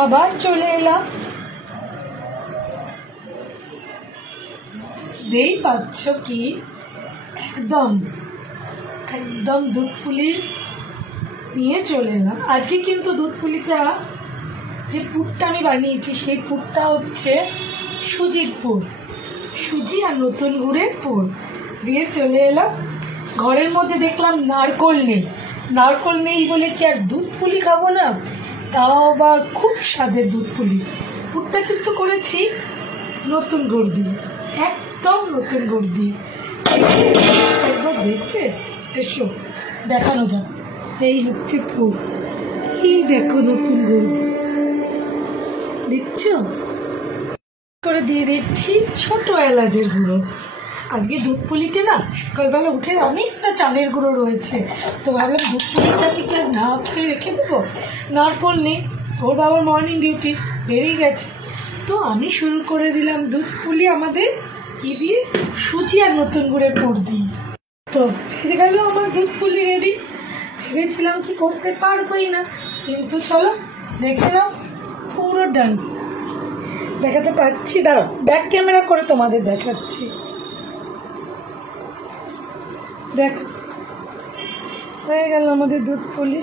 আবার চলে এলাম। বুঝতেই পারছ কি, একদম একদম দুধ পুলি নিয়ে চলে এলাম। আজকে কিন্তু দুধ পুলিটা, যে পুরটা আমি বানিয়েছি সেই পুরটা হচ্ছে সুজির পুর, সুজি আর নতুন গুড়ের পুর দিয়ে চলে এলাম। ঘরের মধ্যে দেখলাম নারকোল নেই, নারকোল নেই বলে কি আর দুধ পুলি খাবো না, তাও আবার খুব স্বাদের দুধ পুলি। পুরটা কিন্তু করেছি নতুন গুড় দিয়ে, একদম নতুন গুড় দিয়ে। একবার দেখবে, এসো দেখানো যাক। এই হচ্ছে পুর, এই দেখো নতুন গুড় দিচ্ছ করে দিয়ে দিচ্ছি ছোট এলাচের গুঁড়ো। আজকে দুধ পুলিতে না সকালবেলা উঠে অনেকটা চালের গুঁড়ো রয়েছে, তো ভাবলাম দুধ পুলিটাকে কেউ না খেয়ে রেখে দেবো। নারকোল নেই, ওর বাবার মর্নিং ডিউটি বেরিয়ে গেছে, তো আমি শুরু করে দিলাম দুধ পুলি আমাদের কি দিয়ে, সুজি আর নতুন গুঁড়ের পুর দিয়ে। তো হয়ে গেল আমার দুধ পুলি রেডি। ভেবেছিলাম কি করতে পারবোই না, কিন্তু চলো দেখে নাও, পুরো ডান। দেখাতে পাচ্ছি, দাঁড়াও ব্যাক ক্যামেরা করে তোমাদের দেখাচ্ছি। দেখো হয়ে গেল আমাদের দুধ পুলি।